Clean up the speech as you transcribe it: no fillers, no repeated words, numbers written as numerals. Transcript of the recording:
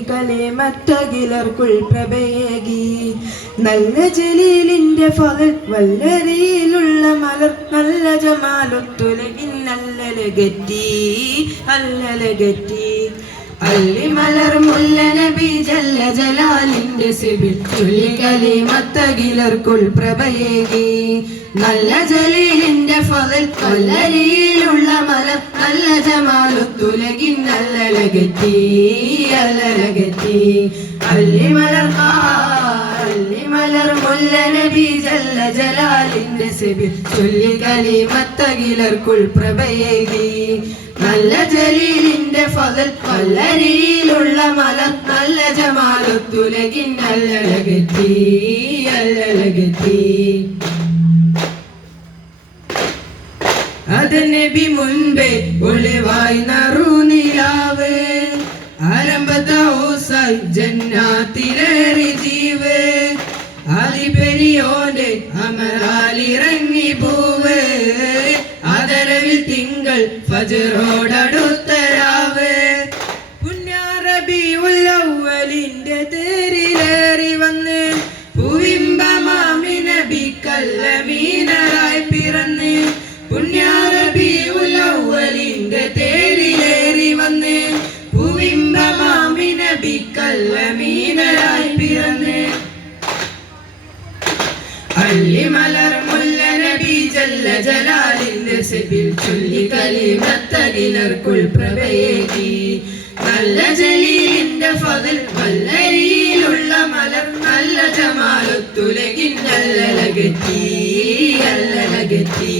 ചൊല്ലിക്കലെ മറ്റകിലർക്കുൾ പ്രഭയേകി നല്ല ജലീലിന്റെ ഫകൾ വല്ലരിയിലുള്ള മലർ നല്ല ജമാലൊത്തുലകിൻ നല്ലലകറ്റി അല്ലലകറ്റി അല്ലിമലർ മുല്ല നബി ജല്ല ജലാലിന്റെ സിബിൽ ചൊല്ലിക്കലെ മത്തകിലർക്കുൾ പ്രഭയേകി നല്ല ജലീലിന്റെ ഫകൾ വല്ലരിയിലുള്ള മലർ നല്ല ജമാലൊത്തുലകിൻ നല്ലലകറ്റി അല്ലലകറ്റി അല്ലിമലർ മുല്ല നബി ജല്ല ജലാലിന്റെ സിബിൽ ചൊല്ലിക്കലെ മത്തകിലർക്കുൾ പ്രഭയേകി നല്ല ജലീലിന്റെ ഫضൽ വല്ലരിയിലുള്ള മലർ നല്ല ജമാലൊത്തുലകിൻ അല്ലലകറ്റി അല്ലലകറ്റി അത് നബി മുൻപേ ഒളിവായി നറുനിലാവ് ആരംഭത്തെ ഓസായി ജന്നാത്തിലേറി ജീവ് ആദിപെരിയോന്റെ അമരാലിറങ്ങി പൂവ് ആദരവിൽ തിങ്കൾ ഫജ്റോടടുത്ത രാവ് പുണ്യറബീഉൽ അവ്വലിന്റെ തേരിലേറി വന്ന് പൂവിമ്പമാമി നബിക്കല്ലമീനറായി പിറന്ന് പുണ്യറബീഉൽ അവ്വലിന്റെ തേരിലേറി വന്ന് പൂവിമ്പമാമി നബിക്കല്ലമീനറായി പിറന്ന് അല്ലിമലർ മുല്ല നബി ജല്ല ജലാലിന്റെ സിബിൽ ചൊല്ലിക്കലെ മത്തകിലർക്കുൾ പ്രഭയേകി നല്ല ജലീലിന്റെ ഫضൽ വല്ലരിയിലുള്ള മലർ നല്ല ജമാലൊത്തുലകിൻ അല്ലലകറ്റി അല്ലലകറ്റി